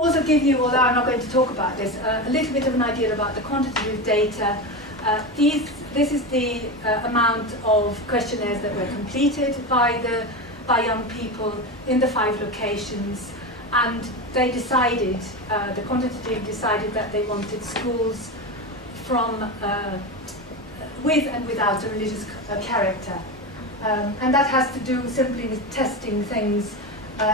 Also give you, although I'm not going to talk about this, a little bit of an idea about the quantitative data. This is the amount of questionnaires that were completed by young people in the 5 locations, and they decided, the quantitative decided that they wanted schools from with and without a religious character. And that has to do simply with testing things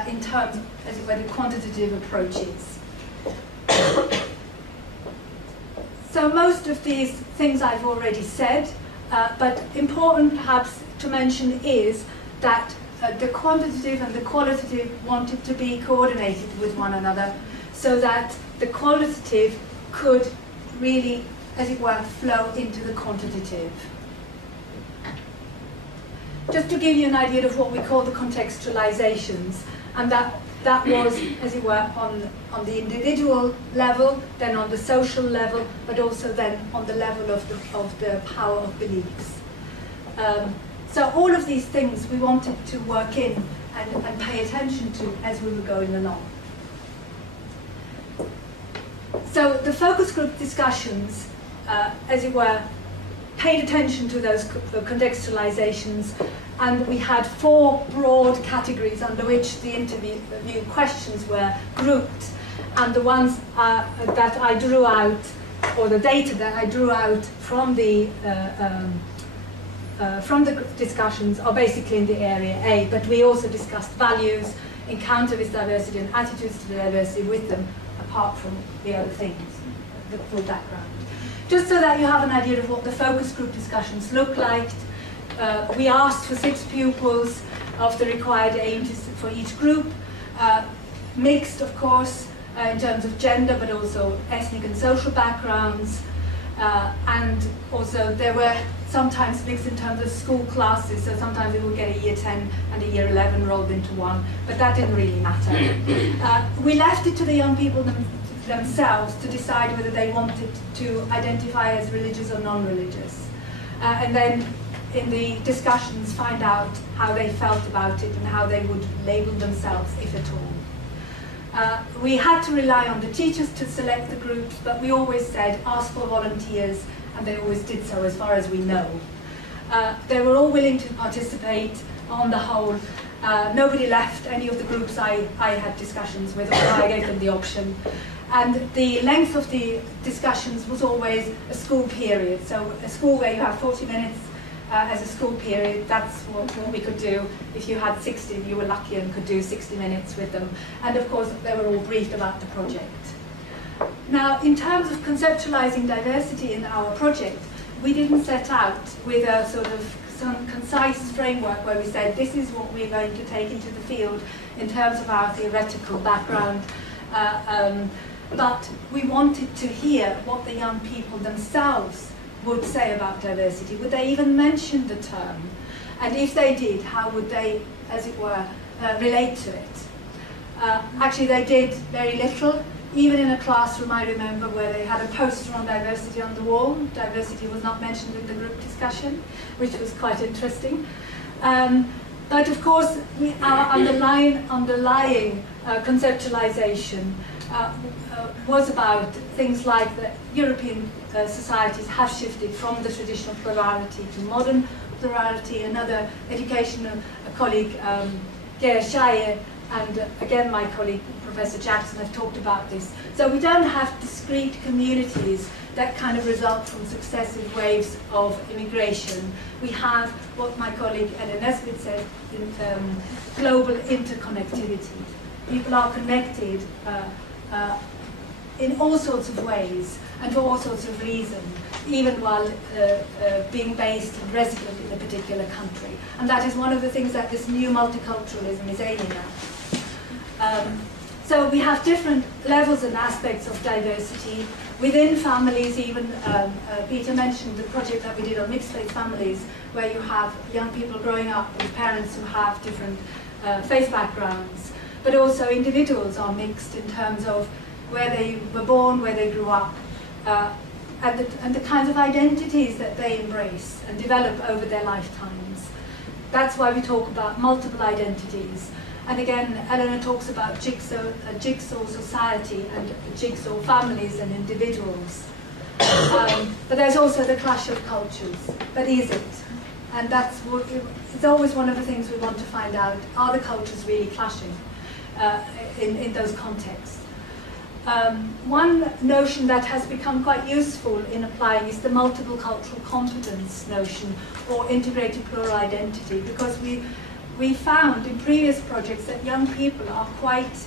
in terms, as it were, the quantitative approaches. So most of these things I've already said, but important perhaps to mention is that the quantitative and the qualitative wanted to be coordinated with one another so that the qualitative could really, as it were, flow into the quantitative. Just to give you an idea of what we call the contextualizations, and that was, as it were, on the individual level, then on the social level, but also then on the level of the power of beliefs. So all of these things we wanted to work in and pay attention to as we were going along. So the focus group discussions, as it were, paid attention to those contextualizations, and we had 4 broad categories under which the interview questions were grouped, and the ones that I drew out, or the data that I drew out from the discussions are basically in the area A, but we also discussed values, encounter with diversity and attitudes to diversity with them, apart from the other things, the full background. Just so that you have an idea of what the focus group discussions look like, we asked for 6 pupils of the required aims for each group, mixed of course in terms of gender, but also ethnic and social backgrounds, and also there were sometimes mixed in terms of school classes, so sometimes we would get a year 10 and a year 11 rolled into one, but that didn't really matter. We left it to the young people themselves to decide whether they wanted to identify as religious or non-religious, and then in the discussions find out how they felt about it and how they would label themselves, if at all. We had to rely on the teachers to select the groups, but we always said ask for volunteers, and they always did so as far as we know. They were all willing to participate on the whole. Nobody left any of the groups I had discussions with, or I gave them the option. And the length of the discussions was always a school period, so a school where you have 40 minutes as a school period, that's what we could do. If you had 60, you were lucky and could do 60 minutes with them. And of course, they were all briefed about the project. Now, in terms of conceptualizing diversity in our project, we didn't set out with a sort of some concise framework where we said, this is what we're going to take into the field in terms of our theoretical background. But we wanted to hear what the young people themselves would say about diversity. Would they even mention the term? And if they did, how would they, as it were, relate to it? Actually, they did very little. Even in a classroom, I remember, where they had a poster on diversity on the wall. Diversity was not mentioned in the group discussion, which was quite interesting. But of course, our underlying conceptualization was about things like that European societies have shifted from the traditional plurality to modern plurality. Another educational colleague, Geir Scheier, and again my colleague Professor Jackson have talked about this. So we don't have discrete communities that kind of result from successive waves of immigration. We have what my colleague Elisabeth said, global interconnectivity. People are connected in all sorts of ways and for all sorts of reasons, even while being based and resident in a particular country. And that is one of the things that this new multiculturalism is aiming at. So we have different levels and aspects of diversity within families. Even Peter mentioned the project that we did on mixed-faith families, where you have young people growing up with parents who have different faith backgrounds, but also individuals are mixed in terms of where they were born, where they grew up, and the kinds of identities that they embrace and develop over their lifetimes. That's why we talk about multiple identities. And again, Eleanor talks about jigsaw society and jigsaw families and individuals. But there's also the clash of cultures. But is it? And that's what it's always one of the things we want to find out. Are the cultures really clashing in those contexts? One notion that has become quite useful in applying is the multiple cultural competence notion, or integrated plural identity, because we found in previous projects that young people are quite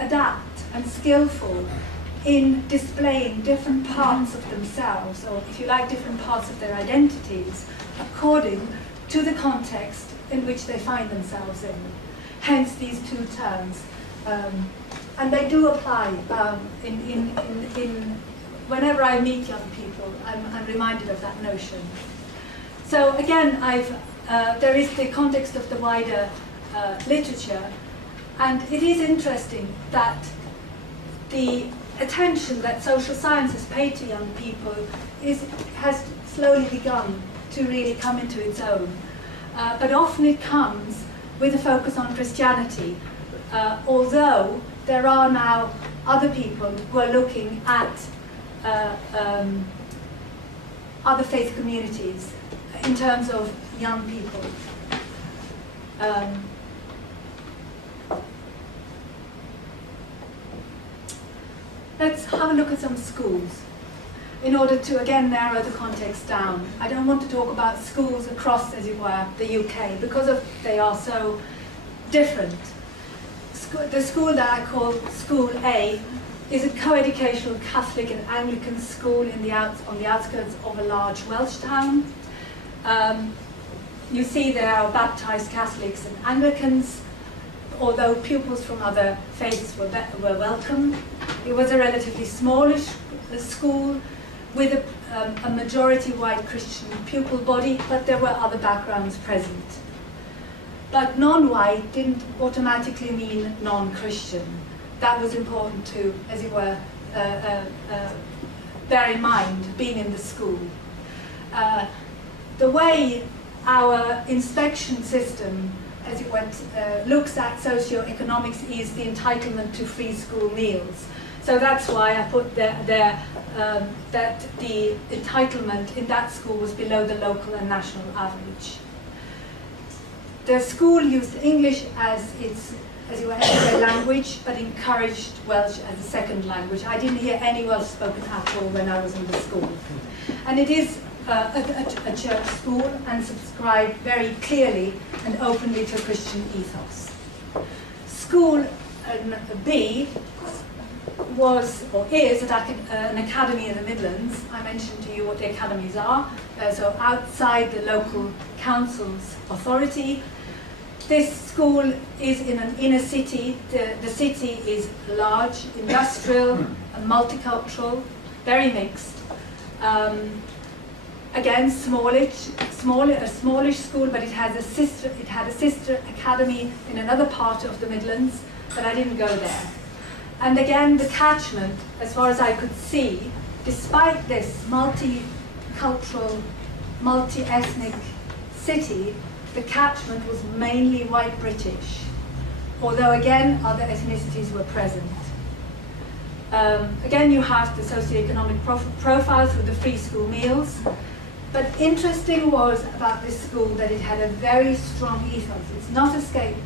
adept and skillful in displaying different parts of themselves, or if you like, different parts of their identities, according to the context in which they find themselves in. Hence these two terms. And they do apply whenever I meet young people, I'm reminded of that notion. So again, there is the context of the wider literature, and it is interesting that the attention that social sciences pay to young people has slowly begun to really come into its own. But often it comes with a focus on Christianity, although there are now other people who are looking at other faith communities in terms of young people. Let's have a look at some schools in order to again narrow the context down. I don't want to talk about schools across, as it were, the UK, because they are so different. The school that I call School A is a co-educational Catholic and Anglican school on the outskirts of a large Welsh town. You see there are baptised Catholics and Anglicans, although pupils from other faiths were welcome. It was a relatively smallish school with a majority white Christian pupil body, but there were other backgrounds present. But non-white didn't automatically mean non-Christian. That was important to, as it were, bear in mind, being in the school. The way our inspection system, as it went, looks at socioeconomics is the entitlement to free school meals. So that's why I put there that the entitlement in that school was below the local and national average. The school used English as its, as it were, everyday language, but encouraged Welsh as a second language. I didn't hear any Welsh spoken at all when I was in the school. And it is a church school and subscribed very clearly and openly to Christian ethos. School B was, or is, an academy in the Midlands. I mentioned to you what the academies are. So outside the local council's authority. This school is in an inner city. The city is large, industrial, multicultural, very mixed. Again, a smallish school, but it had a sister academy in another part of the Midlands, but I didn't go there. And again, the catchment, as far as I could see, despite this multicultural, multi-ethnic city, the catchment was mainly white British, although again, other ethnicities were present. Again, you have the socioeconomic profile through the free school meals. But interesting was about this school that it had a very strong ethos. It's not a state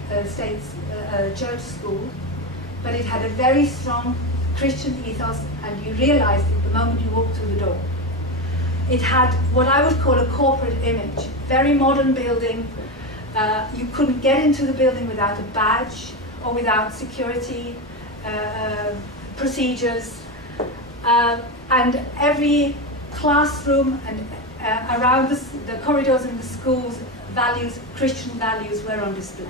church school, but it had a very strong Christian ethos, and you realized it the moment you walked through the door. It had what I would call a corporate image, very modern building. You couldn't get into the building without a badge or without security procedures. And every classroom and around the corridors in the schools, Christian values were on display.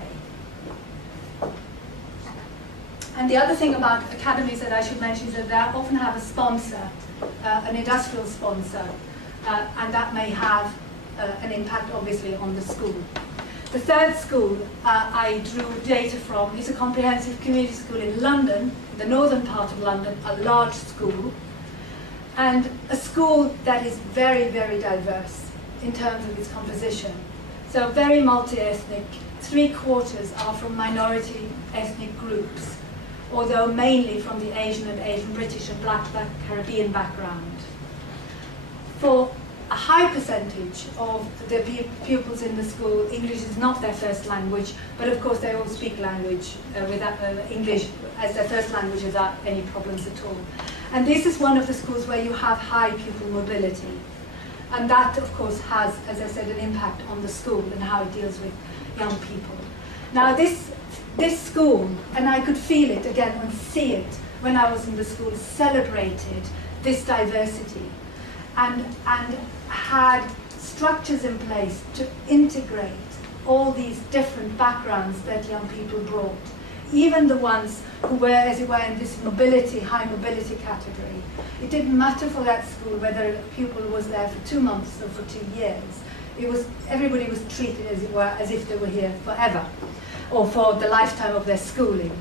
And the other thing about academies that I should mention is that they often have a sponsor, an industrial sponsor, and that may have an impact, obviously, on the school. The third school I drew data from is a comprehensive community school in London, the northern part of London, a large school, and a school that is very, very diverse in terms of its composition. So very multi-ethnic, 3/4 are from minority ethnic groups, although mainly from the Asian and Asian British and Black Caribbean background. For a high percentage of the pupils in the school, English is not their first language, but of course they all speak language English as their first language without any problems at all. And this is one of the schools where you have high pupil mobility. And that, of course, has, as I said, an impact on the school and how it deals with young people. Now, this school, and I could feel it again and see it when I was in the school, celebrated this diversity and had structures in place to integrate all these different backgrounds that young people brought, even the ones who were, as it were, in this high mobility category. It didn't matter for that school whether a pupil was there for 2 months or for 2 years. Everybody was treated, as it were, as if they were here forever, or for the lifetime of their schooling.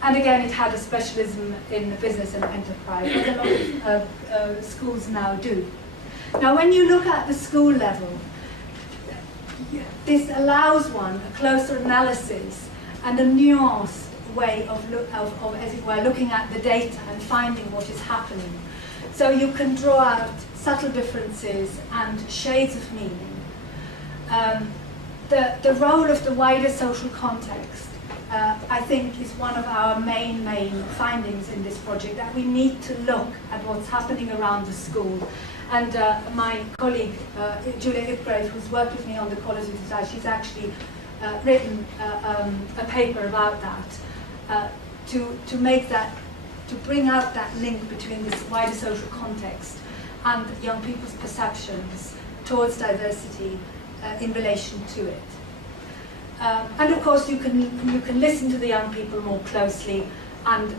And again, it had a specialism in business and enterprise, as a lot of schools now do. Now, when you look at the school level, this allows one a closer analysis and a nuanced way of as it were, looking at the data and finding what is happening. So you can draw out subtle differences and shades of meaning. The role of the wider social context, I think, is one of our main findings in this project, that we need to look at what's happening around the school. And my colleague, Julia Ipgrave, who's worked with me on the quality design, she's actually written a paper about that, to bring out that link between this wider social context and young people's perceptions towards diversity in relation to it. And of course, you can listen to the young people more closely and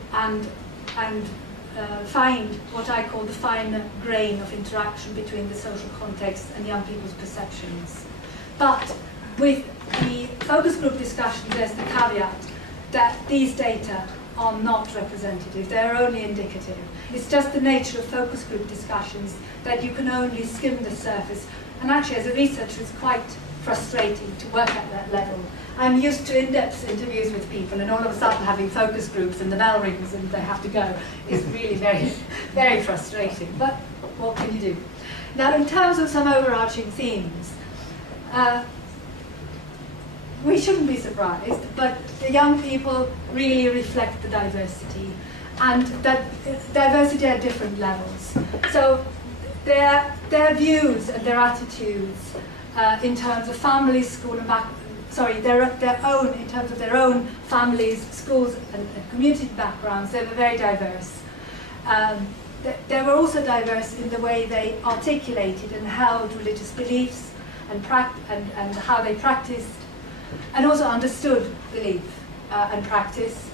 find what I call the finer grain of interaction between the social context and young people's perceptions. But with the focus group discussions, there's the caveat that these data are not representative, they're only indicative. It's just the nature of focus group discussions that you can only skim the surface. And actually, as a researcher, it's quite frustrating to work at that level. I'm used to in-depth interviews with people, and all of a sudden having focus groups and the bell rings and they have to go is really very, very frustrating. But what can you do? Now, in terms of some overarching themes, we shouldn't be surprised, but the young people really reflect the diversity, and that diversity at different levels. So their views and their attitudes in terms of families, school and their own, in terms of their own families, schools and community backgrounds, they were very diverse. They were also diverse in the way they articulated and held religious beliefs and how they practiced, and also understood belief and practice,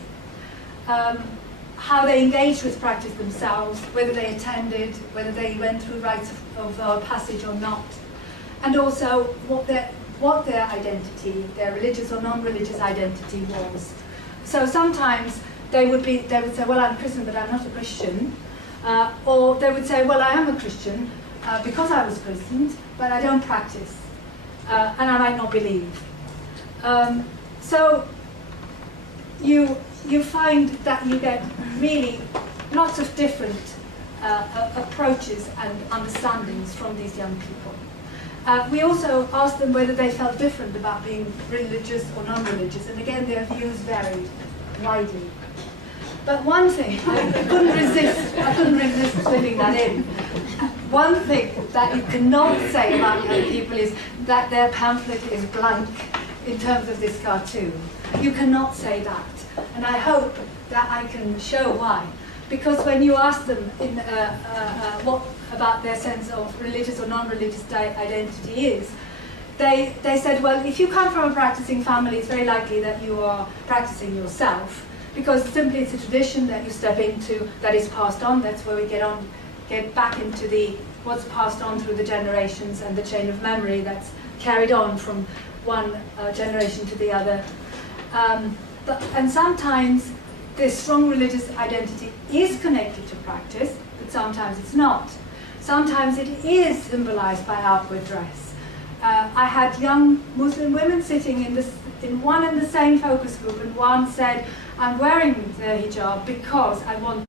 how they engaged with practice themselves, whether they attended, whether they went through rites of passage or not, and also what their identity, their religious or non-religious identity was. So sometimes they would say, well, I'm Christian, but I'm not a Christian, or they would say, well, I am a Christian because I was christened, but I don't practice, and I might not believe. So you find that you get really lots of different approaches and understandings from these young people. We also asked them whether they felt different about being religious or non-religious, and again their views varied widely. But one thing, I couldn't resist filling that in. One thing that you cannot say about young people is that their pamphlet is blank in terms of this cartoon. You cannot say that, and I hope that I can show why. Because when you ask them what about their sense of religious or non-religious identity is, they said, well, if you come from a practicing family, it's very likely that you are practicing yourself, because simply it's a tradition that you step into that is passed on. That's where we get back into what's passed on through the generations and the chain of memory that's carried on from one generation to the other. And sometimes this strong religious identity is connected to practice, but sometimes it's not. Sometimes it is symbolized by outward dress. I had young Muslim women sitting in one and the same focus group, and one said, I'm wearing the hijab because I want